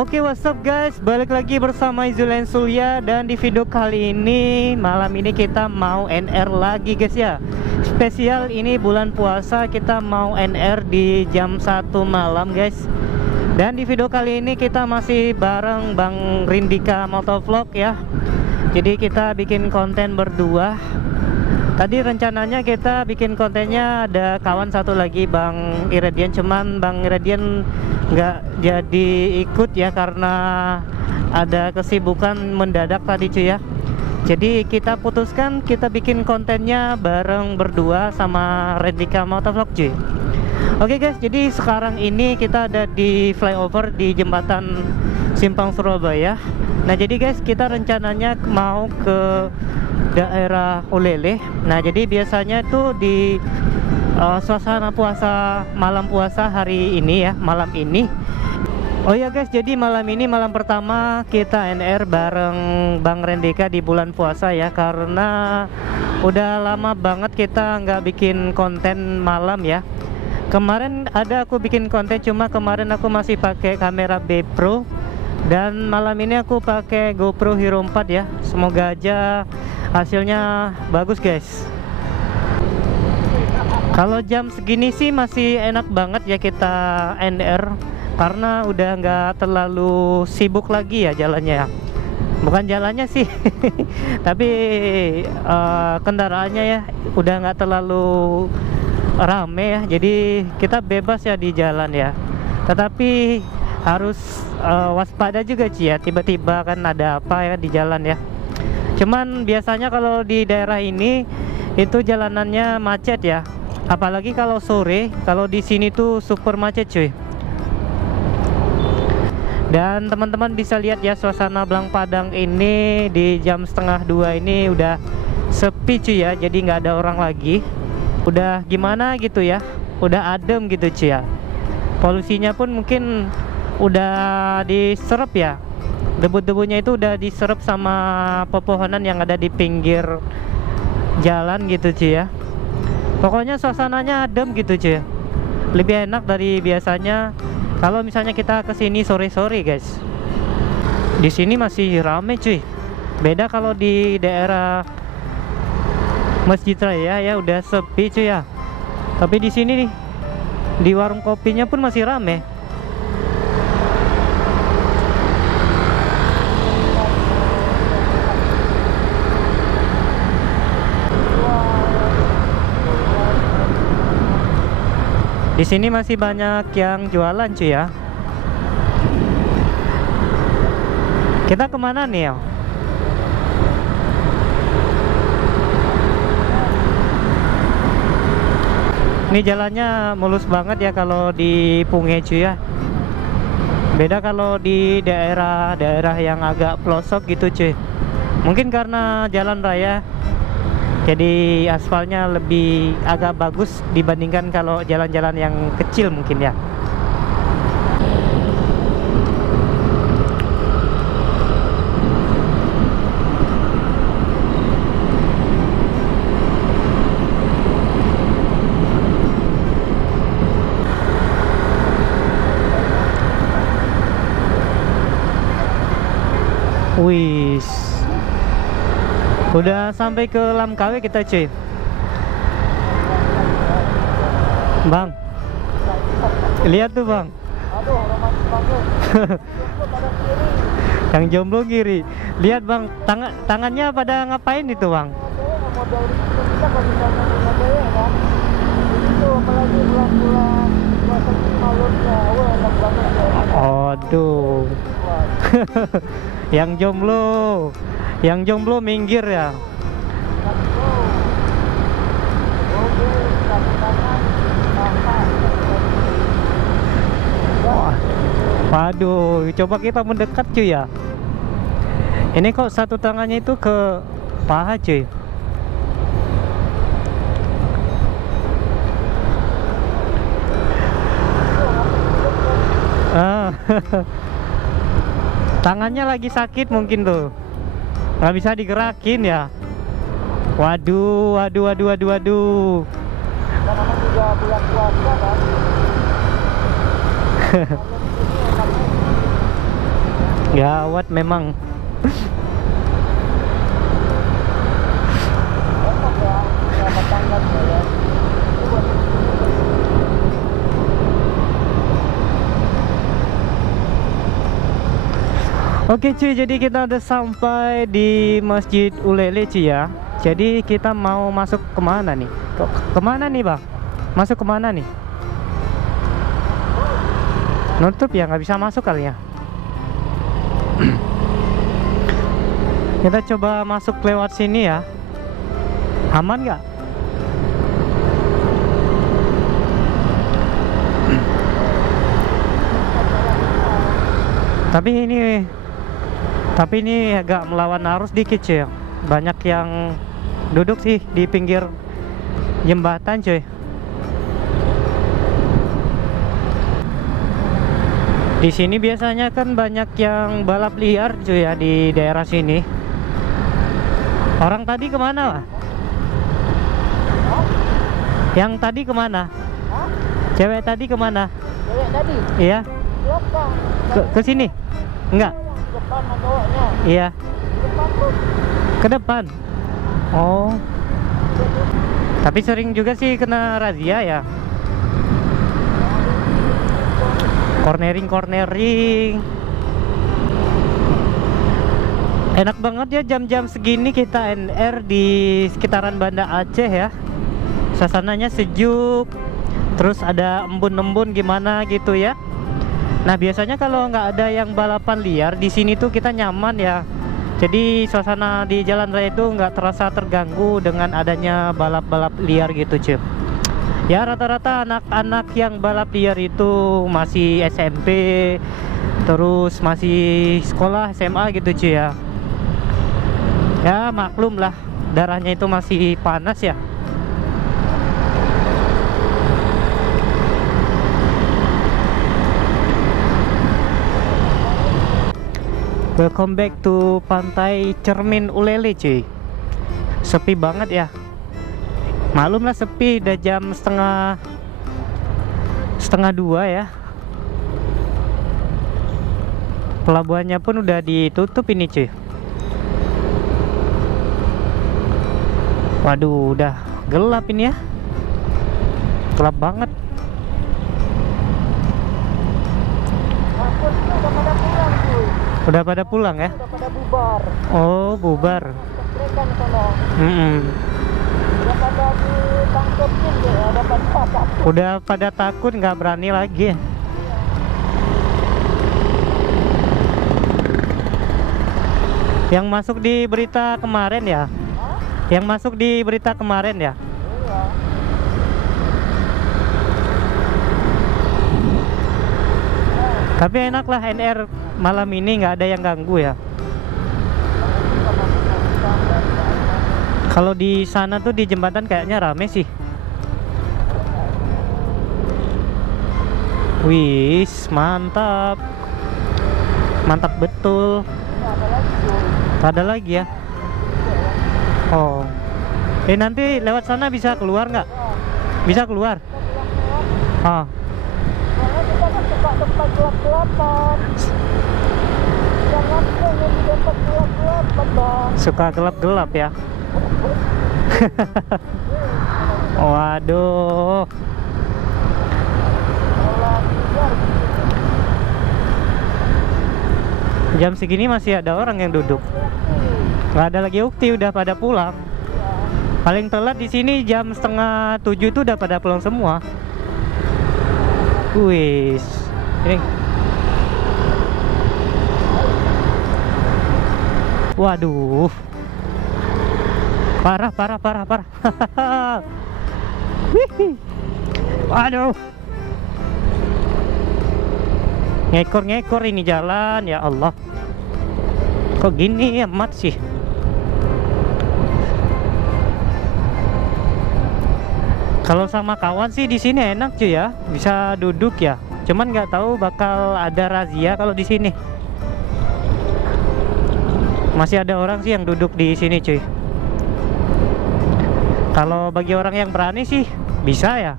Oke, what's up guys, balik lagi bersama Izul and Surya. Dan di video kali ini, malam ini kita mau NR lagi guys ya. Spesial ini bulan puasa, kita mau NR di jam 1 malam guys. Dan di video kali ini kita masih bareng Bang Rindika Motovlog ya. Jadi kita bikin konten berdua. Tadi rencananya kita bikin kontennya ada kawan satu lagi, Bang Iredian, cuman Bang Iredian nggak jadi ikut ya karena ada kesibukan mendadak tadi cuy ya. Jadi kita putuskan kita bikin kontennya bareng berdua sama Rindika Motovlog cuy. Oke guys, jadi sekarang ini kita ada di flyover di jembatan Simpang Surabaya. Nah jadi guys, kita rencananya mau ke daerah Olele. Nah jadi biasanya tuh di suasana puasa, malam puasa hari ini ya, malam ini. Oh ya guys, jadi malam ini malam pertama kita NR bareng Bang Rindika di bulan puasa ya. Karena udah lama banget kita nggak bikin konten malam ya. Kemarin ada aku bikin konten, cuma kemarin aku masih pakai kamera B Pro. Dan malam ini aku pakai GoPro Hero 4 ya. Semoga aja hasilnya bagus guys. Kalau jam segini sih masih enak banget ya kita NR, karena udah nggak terlalu sibuk lagi ya jalannya ya. Bukan jalannya sih tapi kendaraannya ya udah nggak terlalu rame ya. Jadi kita bebas ya di jalan ya. Tetapi harus waspada juga sih ya, tiba-tiba kan ada apa ya di jalan ya. Cuman biasanya kalau di daerah ini itu jalanannya macet ya, apalagi kalau sore. Kalau di sini tuh super macet cuy. Dan teman-teman bisa lihat ya, suasana Blang Padang ini di jam 1:30 ini udah sepi cuy ya. Jadi nggak ada orang lagi, udah gimana gitu ya, udah adem gitu cuy ya. Polusinya pun mungkin udah diserap ya, debu-debunya itu udah diserap sama pepohonan yang ada di pinggir jalan gitu cuy ya. Pokoknya suasananya adem gitu cuy, lebih enak dari biasanya kalau misalnya kita kesini sore-sore guys. Di sini masih rame cuy, beda kalau di daerah Masjid Raya ya udah sepi cuy ya. Tapi di sini nih, di warung kopinya pun masih rame. Di sini masih banyak yang jualan cuy ya. Kita kemana nih ya? Ini jalannya mulus banget ya kalau di Punge cuy ya. Beda kalau di daerah-daerah yang agak pelosok gitu cuy. Mungkin karena jalan raya, jadi aspalnya lebih agak bagus dibandingkan kalau jalan-jalan yang kecil mungkin ya. Wih, udah sampai ke Lamkawe kita cuy. Bang, lihat tuh bang. Aduh, romantis banget. Yang jomblo kiri. Lihat bang, tangannya pada ngapain itu bang? Modal itu kita kalau misalnya ya kan. Itu apalagi bulan-bulan puasa ini malurnya, wah enak banget ya. Aduh. Yang jomblo minggir ya. Waduh, coba kita mendekat cuy ya. Ini kok satu tangannya itu ke paha cuy. Tangannya lagi sakit mungkin tuh, nggak bisa digerakin ya. Waduh. Karena juga bulan puasa kan. Gawat memang. Enak ya, sama tangannya ya. Oke cuy, jadi kita udah sampai di Masjid Ulele cuy ya. Jadi kita mau masuk kemana nih? Kemana nih bang? Masuk kemana nih? Nutup ya, nggak bisa masuk kali ya. Kita coba masuk lewat sini ya. Aman nggak? Tapi ini agak melawan arus dikit cuy. Banyak yang duduk sih di pinggir jembatan cuy. Di sini biasanya kan banyak yang balap liar cuy ya di daerah sini. Orang tadi kemana lah? Yang tadi kemana? Hah? Cewek tadi kemana? Cewek tadi? Iya? Belakang. Ke sini? Enggak? Yang depan bawanya. Iya. Depan tuh. Ke depan. Oh. Tapi sering juga sih kena razia ya. Cornering. Enak banget ya jam-jam segini kita NR di sekitaran Banda Aceh ya. Suasananya sejuk. Terus ada embun-embun gimana gitu ya. Nah biasanya kalau nggak ada yang balapan liar di sini tuh kita nyaman ya. Jadi suasana di jalan raya itu nggak terasa terganggu dengan adanya balap-balap liar gitu cuy. Ya rata-rata anak-anak yang balap liar itu masih SMP, terus masih sekolah SMA gitu cuy ya. Ya maklum lah, darahnya itu masih panas ya. Welcome back to Pantai Cermin Ulele cuy. Sepi banget ya. Maklum lah sepi, udah jam setengah 2 ya. Pelabuhannya pun udah ditutup ini cuy. Waduh, udah gelap ini ya. Gelap banget. Maksudnya udah pada pulang cuy. Udah pada pulang ya? Udah pada bubar. Oh, bubar. Mereka di sana. Udah pada ditangkepin ya, udah pada takut. Udah pada takut, nggak berani lagi. Yang masuk di berita kemarin ya? Hah? Yang masuk di berita kemarin ya? Iya. Tapi enak lah NR malam ini, nggak ada yang ganggu ya. Kalau di sana tuh di jembatan kayaknya rame sih. Wis, mantap. Mantap betul. Ada lagi ya? Oh. Nanti lewat sana bisa keluar nggak? Bisa keluar? Oh. Soalnya kita kan suka tempat gelap-gelapan. Jangan pengen di tempat gelap-gelapan bang. Suka gelap-gelap ya? Waduh. Jam segini masih ada orang yang duduk. Nggak ada lagi ukti, udah pada pulang. Paling telat di sini jam 6:30 tuh udah pada pulang semua. Wis. Ini. Waduh. Parah. Wih. Waduh. Ngekor ini jalan, ya Allah. Kok gini amat sih? Kalau sama kawan sih di sini enak cuy ya, bisa duduk ya. Cuman nggak tahu bakal ada razia kalau di sini. Masih ada orang sih yang duduk di sini cuy. Kalau bagi orang yang berani sih bisa ya.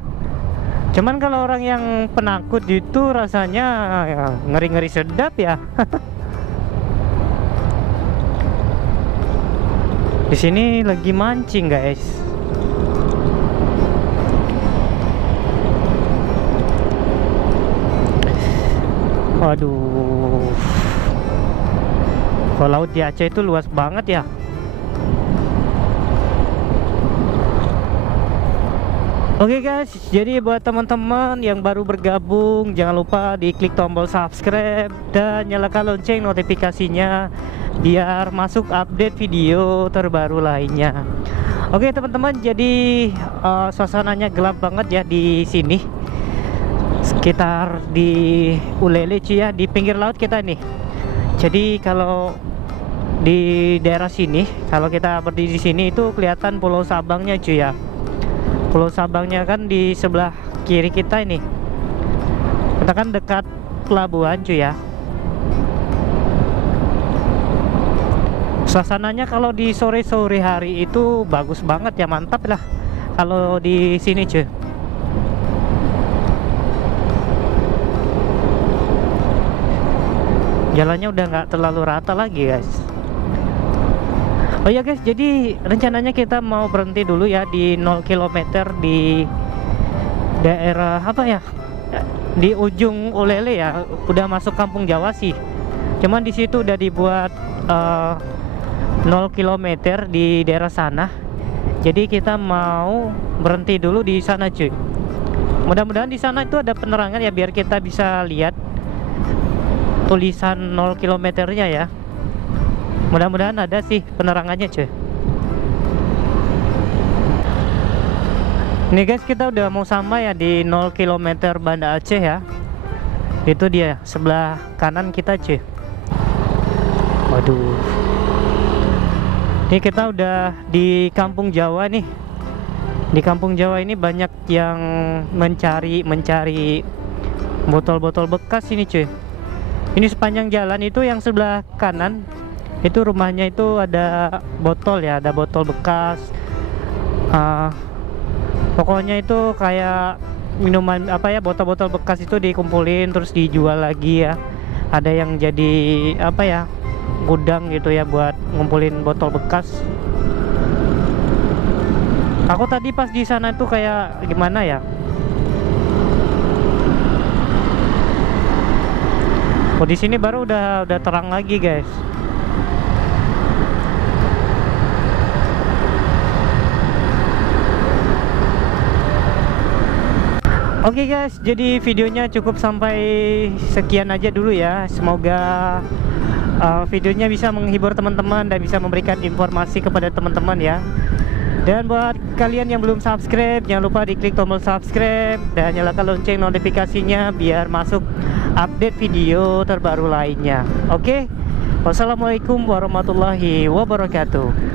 Cuman kalau orang yang penakut itu rasanya ya, ngeri-ngeri sedap ya. Di sini lagi mancing, guys. Waduh. Kalau laut di Aceh itu luas banget ya. Oke guys, jadi buat teman-teman yang baru bergabung, jangan lupa diklik tombol subscribe dan nyalakan lonceng notifikasinya biar masuk update video terbaru lainnya. Oke teman-teman, jadi suasananya gelap banget ya di sini. Sekitar di Ulele cuy ya, di pinggir laut kita nih. Jadi kalau di daerah sini, kalau kita berdiri di sini itu kelihatan Pulau Sabangnya cuy ya. Pulau Sabangnya kan di sebelah kiri kita ini. Kita kan dekat pelabuhan cuy ya. Suasananya kalau di sore-sore hari itu bagus banget ya, mantap lah kalau di sini cuy. Jalannya udah nggak terlalu rata lagi guys. Oh ya guys, jadi rencananya kita mau berhenti dulu ya di 0 km di daerah apa ya? Di ujung Ulele ya, udah masuk Kampung Jawa sih. Cuman di situ udah dibuat 0 km di daerah sana. Jadi kita mau berhenti dulu di sana cuy. Mudah-mudahan di sana itu ada penerangan ya biar kita bisa lihat tulisan 0 km-nya ya. Mudah-mudahan ada sih penerangannya cuy. Nih guys, kita udah mau sampai ya di 0 km Banda Aceh ya. Itu dia sebelah kanan kita cuy. Waduh. Ini kita udah di Kampung Jawa nih. Di Kampung Jawa ini banyak yang mencari botol-botol bekas ini cuy. Ini sepanjang jalan itu yang sebelah kanan itu rumahnya itu ada botol ya, ada botol bekas. Pokoknya itu kayak minuman apa ya, botol-botol bekas itu dikumpulin terus dijual lagi ya. Ada yang jadi apa ya, gudang gitu ya buat ngumpulin botol bekas. Aku tadi pas di sana tuh kayak gimana ya? Oh di sini baru udah terang lagi guys. Oke guys, jadi videonya cukup sampai sekian aja dulu ya. Semoga videonya bisa menghibur teman-teman dan bisa memberikan informasi kepada teman-teman ya. Dan buat kalian yang belum subscribe, jangan lupa diklik tombol subscribe dan nyalakan lonceng notifikasinya biar masuk update video terbaru lainnya. Oke, wassalamualaikum warahmatullahi wabarakatuh.